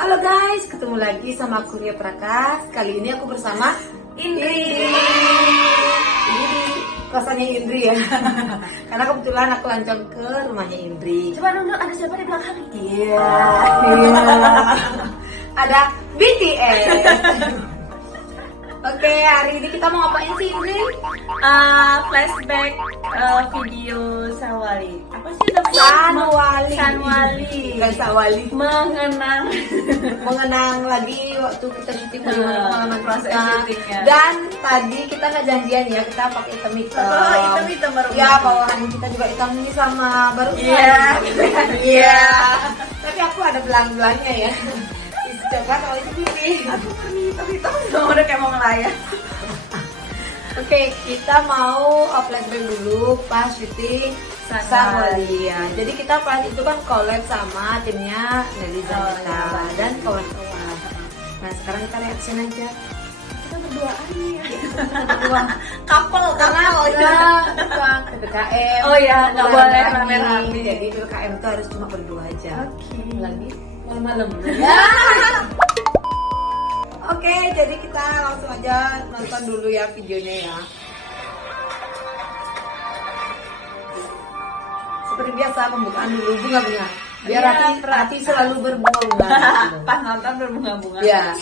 Halo guys, ketemu lagi sama aku Ria Prakas. Kali ini aku bersama Indri. Ini di kosannya Indri ya. Karena kebetulan aku lancang ke rumahnya Indri. Coba dulu ada siapa di belakang? Iya. Ada BTS. Oke, hari ini kita mau ngapain sih Indri? Flashback video Sawali. Apa sih namanya? Sanwali. Sanwali. Bukan Sawali. Mengenang lagi waktu kita syuting di pengalaman proses kita. syutingnya. Dan tadi kita nggak janjian ya, kita pakai hitam-hitam. hitam baru. Ya, bawahan kita juga hitam ini sama baru. Iya. Tapi aku ada belang-belangnya ya. Coba kalau itu pilih. Aku hitam udah kayak mau ngelayar. Oke, kita mau flashback dulu pas syuting Sanwali ya. Jadi kita pas itu kan collab sama timnya Nelly Zanita dan kawan-kawan. Nah sekarang kita reaction aja. Kita berduaan nih ya. Berdua. Couple Karena kita PPKM. Oh iya, nggak boleh rame-rame. Jadi PPKM itu harus cuma berdua aja. Oke. Lagi malam-malam. Ya. Oke, jadi kita langsung aja nonton dulu ya videonya ya. Seperti biasa pembukaan dulu bunga-bunga. Biar hati selalu berbunga-bunga. Pas nonton berbunga-bunga. Ya.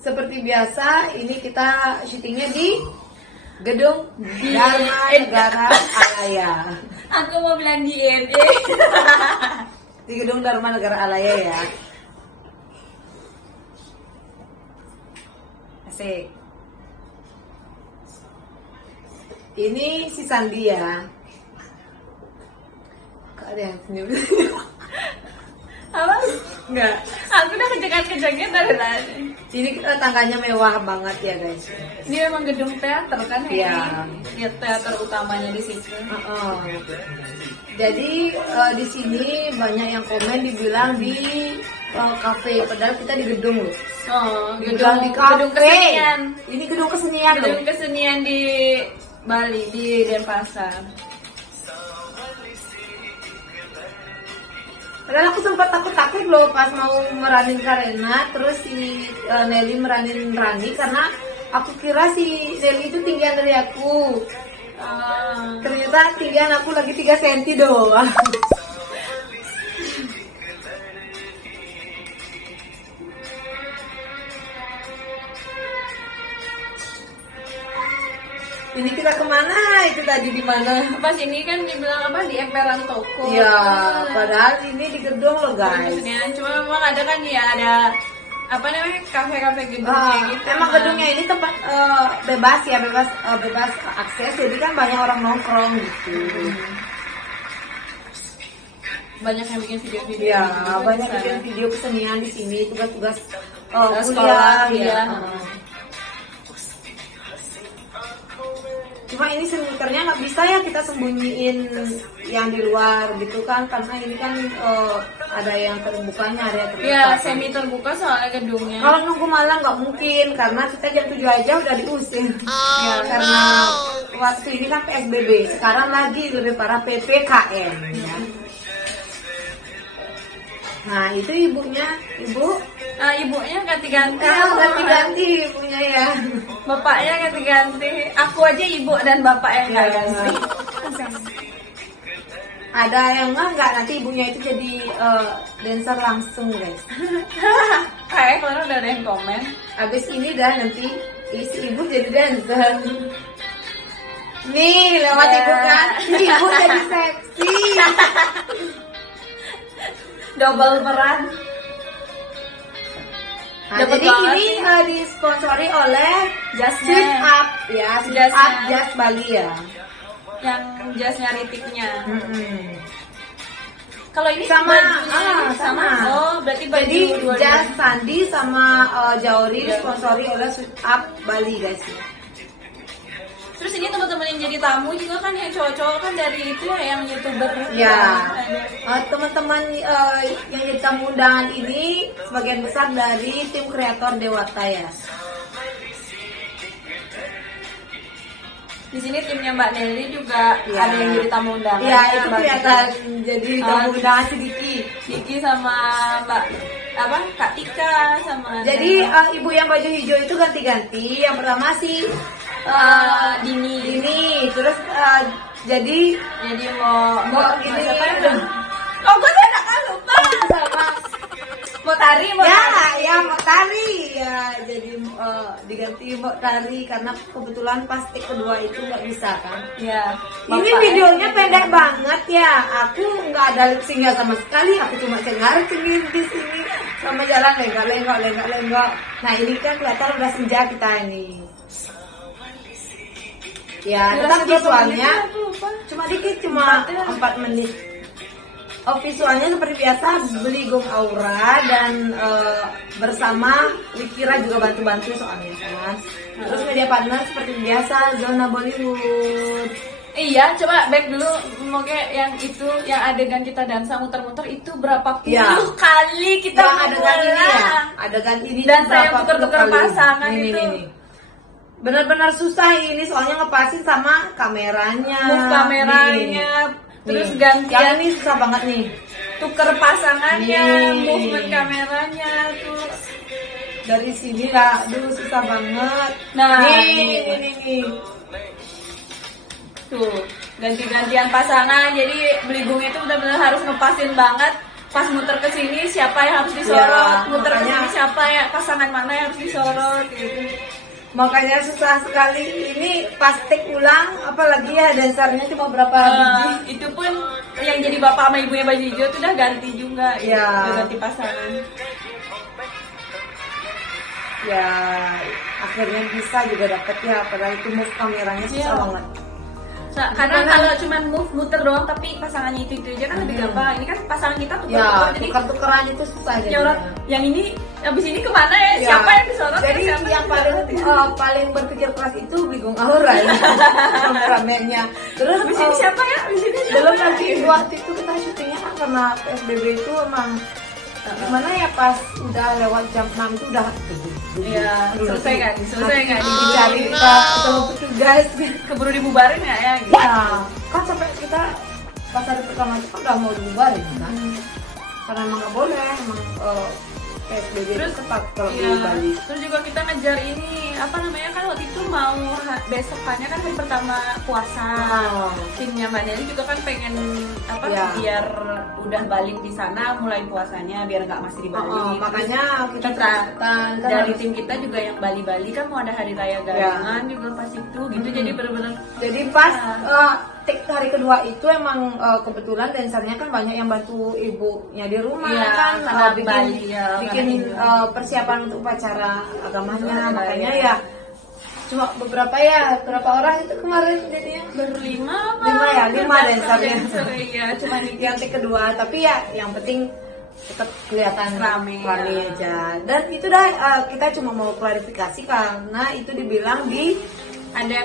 Seperti biasa, ini kita syutingnya di gedung Dharma Negara Alaya. Aku mau bilang di ED. Di gedung Dharma Negara Alaya ya. Asik. Ini si Sandi ya. Kok ada yang senyum? Apa? Enggak. Aku udah kejengan-kejengan dari tadi. Ini tangganya mewah banget ya guys. Ini memang gedung teater kan? Iya. Ya, teater utamanya di situ. Jadi di sini banyak yang komen dibilang di kafe, padahal kita di gedung loh. Oh, Dibilang di gedung kafe. kesenian. Ini gedung kesenian loh. Gedung kesenian di Bali, di Denpasar. Padahal aku sempat takut loh pas mau meranin Karena, terus si Nelly meranin Rani karena aku kira si Nelly itu tinggian dari aku. Ternyata tinggian aku lagi 3 cm doang. Ini kita kemana? Itu tadi di mana? Pas ini kan dibilang apa di emperan toko. Iya, padahal ini di gedung loh guys. Cuma memang ada kan ya ada apa namanya kafe-kafe gedung kayak gitu. Emang gedungnya ini tempat bebas ya, bebas akses. Jadi kan banyak orang nongkrong gitu. Banyak yang bikin video-video. Iya, gitu, banyak di sana. bikin video kesenian di sini, tugas-tugas Sekolah, kuliah. iya. Cuma ini sneakernya nggak bisa ya kita sembunyiin yang di luar gitu kan, karena ini kan ada yang terbukanya, ada yang terbuka. Iya, semi terbuka soalnya gedungnya. Kalau nunggu malam nggak mungkin, karena kita jam 7 aja udah diusir. Ya, karena waktu ini kan PSBB, sekarang lagi lebih parah PPKM. Ya. Nah itu ibunya, Ibunya ganti-ganti. ganti-ganti ibunya ya. Bapaknya ganti-ganti. Aku aja ibu dan bapak yang nggak ganti. Ada yang enggak, nanti ibunya itu jadi dancer langsung guys. Kayak kalau udah ada yang komen. Abis ini dah nanti isi ibu jadi dancer. Nih lewat ibu kan, ibu jadi seksi. Double peran. Nah, Dapat jadi banget ini disponsori oleh Jasnya. Sweet Up ya, Sweet Jasnya. Up Jas Bali ya. Yang jasnya ritiknya. Mm-mm. Kalau ini Sama, bajunya sama. Oh, berarti baju Jadi dua-duanya. Jas Sandi sama Jauri disponsori oleh Sweet Up Bali guys. Terus ini teman-teman yang jadi tamu juga kan yang cowok-cowok kan dari itu ya yang YouTuber gitu Ya, kan. teman-teman yang jadi tamu undangan ini sebagian besar dari tim kreator Dewata ya. Di sini timnya Mbak Nelly juga Ya. ada yang jadi tamu undangan. Iya, itu kelihatan jadi tamu undangan sedikit. Kiki sama Mbak Kak Tika sama. Jadi ibu yang baju hijau itu ganti-ganti. Yang pertama sih Dini. Terus jadi mau gini. Oh, gue udah kan lupa. Mau tari. Mau tari ya. Jadi diganti mau tari karena kebetulan pas take kedua itu nggak bisa kan. Ya. Ini videonya pendek banget ya. Aku nggak ada lip sync sama sekali. Aku cuma cengar-cengir di sini sama jalan lenggak. Nah ini kan kelihatan udah senja kita ini. Ya, tetap visualnya cuma dikit, cuma 4 menit. Visualnya seperti biasa, beli Gong Aura dan bersama Wikira juga bantu-bantu soalnya kan. Terus media partner seperti biasa, Zona Bollywood. Iya, coba back dulu, mungkin yang itu, yang adegan kita dansa muter-muter itu berapa puluh kali kita adegan ini ya, adegan ini dan saya tuker-tuker pasangan ini. Benar-benar susah ini soalnya ngepasin sama kameranya. Move kameranya. Terus gantian ini susah banget nih. Tuker pasangannya, movement kameranya tuh. Dari sini lah, susah banget. Nah, ini. Tuh, ganti-gantian pasangan. Jadi Beligung itu benar-benar harus ngepasin banget. Pas muter ke sini siapa yang harus disorot, muter ke sini siapa ya, pasangan mana yang harus disorot gitu. Makanya susah sekali. Ini pas take ulang, apalagi ya dancernya cuma berapa biji. Itu pun yang jadi bapak sama ibunya baju hijau itu udah ganti juga. Ya. Udah ganti pasangan. Ya, akhirnya bisa juga dapet ya. Padahal itu move kameranya susah banget. Karena kalau cuma move muter doang tapi pasangannya itu aja kan lebih gampang. Ini kan pasangan kita tuker-tuker, jadi tuker-tukeran itu susah nyorot. Yang ini abis ini kemana ya? Siapa yang disorot? Jadi yang paling berpikir keras itu Bligong Aura ya. Kameramennya. Terus abis ini siapa ya? Abis ini belum lagi waktu itu kita syutingnya kan karena PSBB itu emang gimana ya, pas udah lewat jam 6 itu udah selesai kan dicari sama petugas, keburu dibubarin nggak ya gitu. Kan sampai kita pas hari pertama itu kan udah mau dibubarin kan, karena emang nggak boleh, emang PSBB terus ketat kalau di Bali. Terus juga kita ngejar ini apa namanya, kan waktu itu mau besokannya kan hari pertama puasa. Timnya Mbak Nelly juga kan pengen biar udah balik di sana mulai puasanya biar nggak masih di Bali. Makanya kita dari tim kita juga yang Bali kan mau ada hari raya Garangan juga pas itu gitu. Jadi benar-benar pas take hari kedua itu emang kebetulan dancernya kan banyak yang bantu ibunya di rumah kan bikin persiapan untuk upacara agamanya. Makanya ya cuma berapa orang itu kemarin jadinya berlima dancernya. Ya cuma yang take kedua, tapi ya yang penting tetap kelihatan rame aja. Dan itu kita cuma mau klarifikasi karena itu dibilang di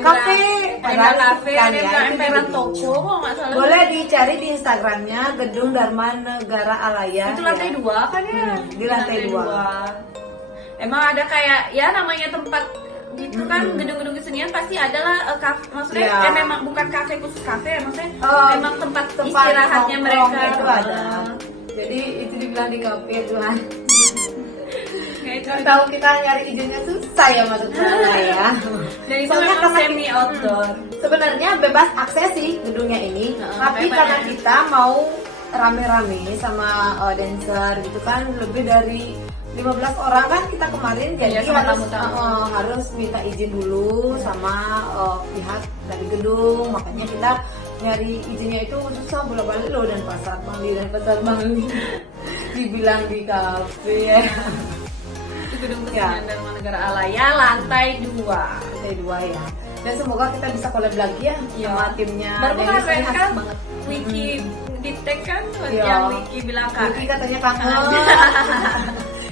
kafe, ada emperan toko kok nggak salah. Boleh dicari di Instagramnya Gedung Dharma Negara Alaya. Itu lantai 2 kan ya? Di lantai 2. Emang ada kayak ya namanya tempat gitu kan, gedung-gedung kesenian pasti adalah maksudnya memang bukan kafe khusus kafe, maksudnya memang tempat istirahatnya mereka itu ada. Jadi itu dibilang di kafe Tuhan. Tahu kita nyari izinnya susah ya maksudnya ya. Dan itu memang semi outdoor. Sebenarnya bebas akses sih gedungnya ini, tapi karena kita mau rame-rame sama dancer gitu kan, lebih dari 15 orang kan kita kemarin, jadi harus minta izin dulu sama pihak dari gedung. Makanya kita nyari izinnya itu susah bolak-balik loh, dan pasar Bali dibilang di kafe ya. Gedung Kesenian Dharma Negara Alaya lantai 2 ya. Dan semoga kita bisa collab lagi ya sama timnya. Baru kemarin kan Wiki di tag kan yang Wiki bilang kan Wiki katanya kangen.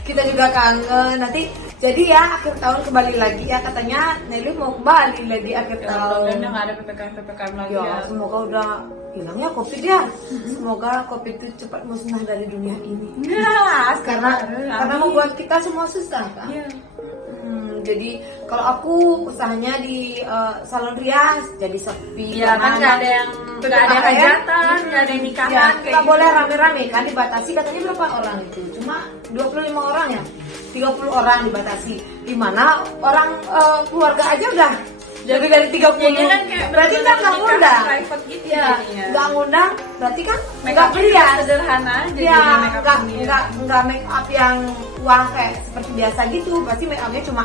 Kita juga kangen. Nanti jadi ya akhir tahun kembali lagi ya, katanya Nelly mau kembali lagi akhir tahun. Udah nggak ada PPKM lagi ya. Semoga udah hilang ya COVID ya. Semoga COVID itu cepat musnah dari dunia ini. Ya, karena membuat kita semua susah kan. Jadi kalau aku usahanya di salon rias jadi sepi. Iya kan nggak ada yang hajatan, nggak ada yang nikahan. Ya, kayak nggak gitu. boleh rame-rame kan, dibatasi katanya berapa orang itu? Cuma 25 orang ya, 30 orang dibatasi. Dimana orang keluarga aja udah lebih dari 30. Jadinya kan kayak Berarti kan nggak nikah ngundang. private gitu Ya, jadinya. nggak ngundang, berarti kan Make nggak up berias. sederhana aja Ya, jadi make up sendiri. nggak make up yang wah kayak seperti biasa gitu. Pasti make upnya cuma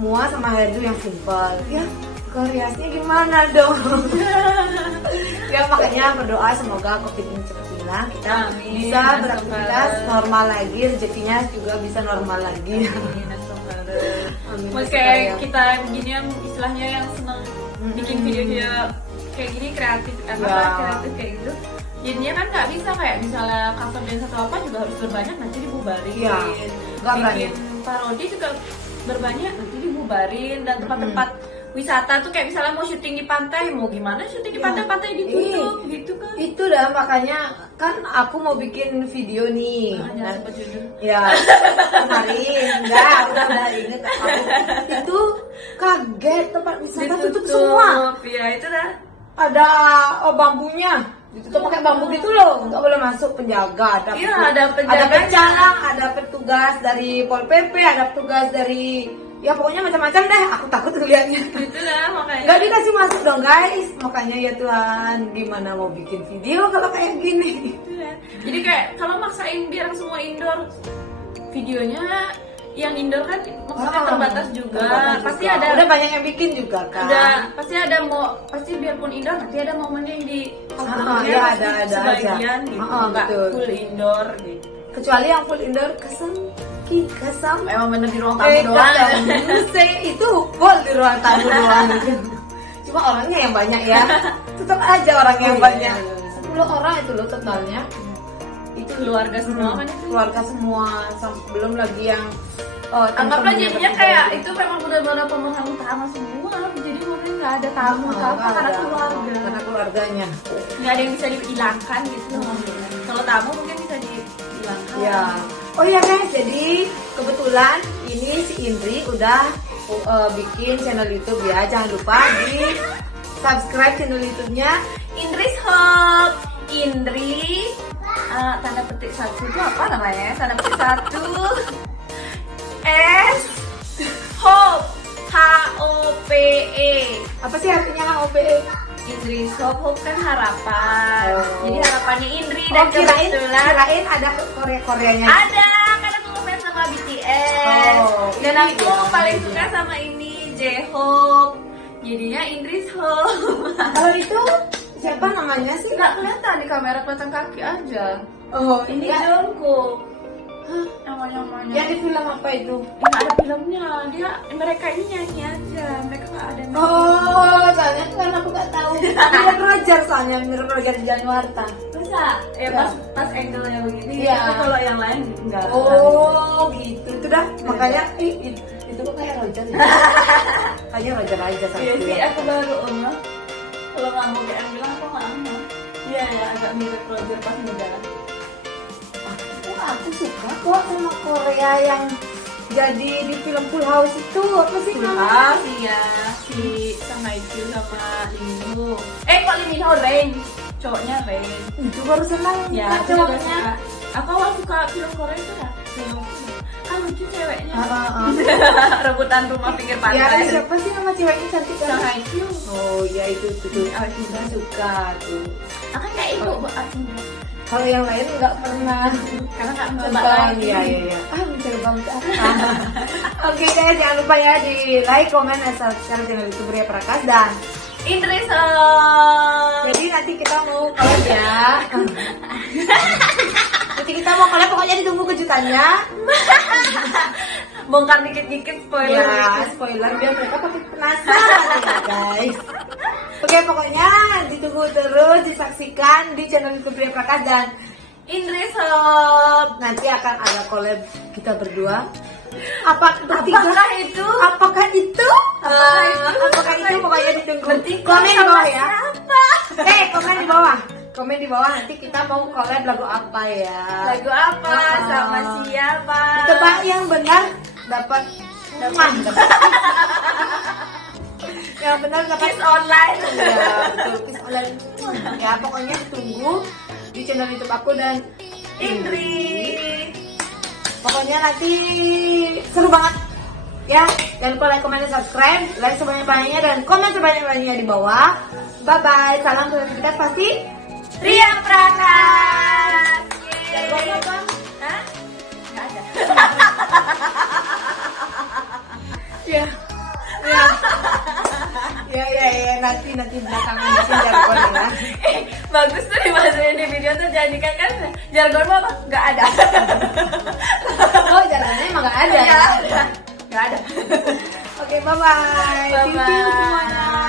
muah sama hairdo yang simple. Ya, kalau riasnya gimana dong? Ya makanya berdoa semoga COVID ini cepat hilang, kita Amin. bisa beraktivitas normal lagi, rezekinya juga bisa normal lagi. Amin. Mau kayak kita begini yang istilahnya yang seneng bikin video-video kayak gini kreatif, kreatif kayak gitu. Jadinya kan nggak bisa kayak misalnya cover dan satu apa juga harus berbanyak nanti dibubarin. Iya, nggak berani. Bikin parodi juga berbanyak nanti dibubarin, dan tempat-tempat wisata tuh kayak misalnya mau syuting di pantai, mau gimana syuting di pantai-pantai ditutup gitu kan. Itu dah makanya kan aku mau bikin video nih. Hanya sebut judul. Ya, kemarin udah inget aku. Itu kaget tempat wisata tutup semua. Ya itu dah. Ada bambunya. Ditutup pakai bambu gitu loh, nggak boleh masuk, penjaga, Ada penjaga, ada pecalang, ada petugas dari Pol PP, ada petugas dari ya pokoknya macam-macam deh. Aku takut ngeliatnya. Gitu lah makanya. Nggak dikasih masuk dong guys. Makanya ya Tuhan, gimana mau bikin video kalau kayak gini? Jadi kayak kalau maksain biar semua indoor, videonya yang indoor kan maksudnya terbatas juga. Pasti ada. Udah banyak yang bikin juga kan. Pasti ada pasti biarpun indoor nanti ada momennya yang di ya ada sebagian aja. gitu. Nggak full indoor gitu. Kecuali yang full indoor kesam. Emang bener di ruang tamu doang. Itu full di ruang tamu doang gitu. Cuma orangnya yang banyak ya. Tetap aja orangnya yang banyak. 10 orang itu loh totalnya. Itu keluarga semua kan itu. Keluarga semua, belum lagi yang anggaplah jadinya kayak itu memang benar-benar pemeran utama semua. Jadi mungkin nggak ada tamu karena keluarga. Karena keluarganya. Nggak ada yang bisa dihilangkan gitu. Kalau tamu mungkin bisa dihilangkan. Ya. Oh ya guys, jadi kebetulan ini si Indri udah bikin channel YouTube ya. Jangan lupa di subscribe channel YouTube-nya Indris Hope. Indri tanda petik 1 itu apa namanya? Tanda petik 1 S Hope, HOPE. apa sih artinya HOPE? Indris Hope, Hope kan harapan. Jadi harapannya Indri dan kirain ada Koreanya. Ada, kan aku ngefans sama BTS. Dan aku paling suka sama ini J-Hope. Jadinya Indris Hope. Kalau itu siapa namanya sih? Nggak kelihatan di kamera, kelihatan kaki aja. Oh, Ini Jungkook. Namanya. Yang di film apa itu? Nggak ada filmnya. Mereka ini nyanyi aja. Mereka nggak ada. Oh, soalnya kan aku nggak tahu. Mirip Roger soalnya, mirip Roger di Januarta. Bisa? Ya pas angle-nya begini. Iya. Tapi kalau yang lain nggak. Oh, gitu. Itu dah. Makanya itu kok kayak Roger. Kayaknya Roger aja sama Iya sih, dia. aku baru kalau nggak mau GM bilang aku nggak mau. Iya ya, agak mirip Roger pas muda. Aku suka kok sama Korea yang jadi di film Full House itu. Apa sih namanya? Iya, si Sang Hae Kyo sama Lee Min Ho. Kok Lee Min Ho Rain, cowoknya Rain. Itu baru senang. Ya, aku juga suka. Aku awal suka film Korea itu ya. Kan lucu ceweknya. Rebutan rumah pinggir Ya, pantai. siapa sih nama ceweknya cantik Sang kan? Hae Kyo. Oh, ya itu tuh. Awet muda. Suka tuh. Akan kayak ibu Awet muda. Kalau yang lain nggak pernah. Karena nggak mencoba Mencoba lagi. Iya. Mencoba untuk apa? Oke guys, jangan lupa ya di like, comment, dan subscribe channel YouTube Ria Prakas dan Indris. jadi nanti kita mau collab ya. Nanti kita mau collab, pokoknya ditunggu kejutannya. Bongkar dikit-dikit spoiler. Ya, spoiler biar mereka pakai penasaran ya guys. Oke, pokoknya ditunggu terus, disaksikan di channel YouTube Ria Prakas dan Indris Hope. nanti akan ada collab kita berdua. Apakah itu? Apakah itu? Pokoknya ditunggu. Komen di bawah ya. Komen di bawah. Komen di bawah, nanti kita mau collab lagu apa ya. Lagu apa? Sama siapa? Tebak yang benar dapat Ya benar dapat Kiss online. ya betul kiss online. Ya pokoknya tunggu di channel YouTube aku dan Indri. Pokoknya nanti seru banget ya. Jangan lupa like, comment, dan subscribe. Like sebanyak-banyaknya dan komen sebanyak-banyaknya di bawah. Bye bye. Salam kreativitas pasti Ria Prakas. Jargon apa? Hah? Nggak ada. Ya. Ya, nanti belakangan bikin jargon ya. Bagus tuh dimasukin di video tuh, jadikan kan jargon apa? Nggak ada. Oh, jargonnya emang gak ada ya? Nggak ada. Oke, bye bye. Bye-bye. See you semuanya.